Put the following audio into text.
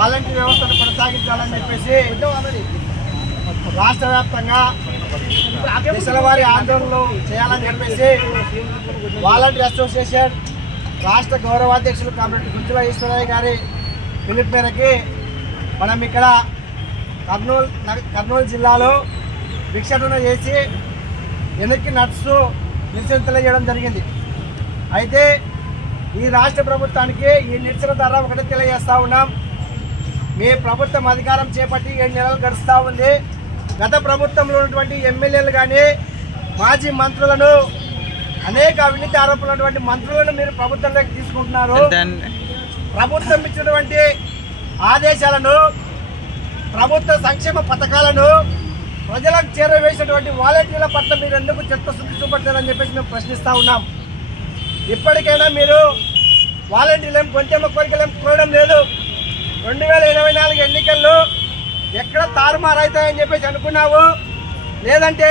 Volunteer వ్యవస్థను కొనసాగించాలని చెప్పేసి రాష్ట్ర వ్యాప్తంగా దశలవారీ ఆందోళనలు చేయాలని చెప్పేసి వాలంటీర్ అసోసియేషన్ రాష్ట్ర గౌరవాధ్యక్షులు కామ్రేడ్ గుంజుల ఈశ్వరయ్య గారి పిలుపు మేరకి మనం ఇక్కడ కర్నూలు జిల్లాలో భిక్షాటన చేసి వెనక్కి నడుస్తూ నిరసన తెలియజేయడం జరిగింది. అయితే ఈ రాష్ట్ర ప్రభుత్వానికి ఈ నిరసన ద్వారా ఒకటే తెలియజేస్తూ ఉన్నాం. మీ ప్రభుత్వం అధికారం చేపట్టి 7 నెలలు గడుస్తూ ఉంది. గత ప్రభుత్వంలో ఉన్నటువంటి ఎమ్మెల్యేలు కానీ మాజీ మంత్రులను అనేక అవినీతి ఆరోపణలు ఉన్నటువంటి మంత్రులను మీరు ప్రభుత్వంలోకి తీసుకుంటున్నారు. ప్రభుత్వం ఇచ్చినటువంటి ఆదేశాలను, ప్రభుత్వ సంక్షేమ పథకాలను ప్రజలకు చేరవేసినటువంటి వాలంటీర్ల పట్ల మీరు ఎందుకు చిత్తశుద్ధి చూపట్లేదని చెప్పేసి మేము ప్రశ్నిస్తూ ఉన్నాం. ఇప్పటికైనా మీరు వాలంటీర్లు కొంచెం కోరికలేం కోరడం లేదు. 2024 ఎన్నికల్లో ఎక్కడ తారుమారు అవుతాయని చెప్పేసి అనుకున్నావు, లేదంటే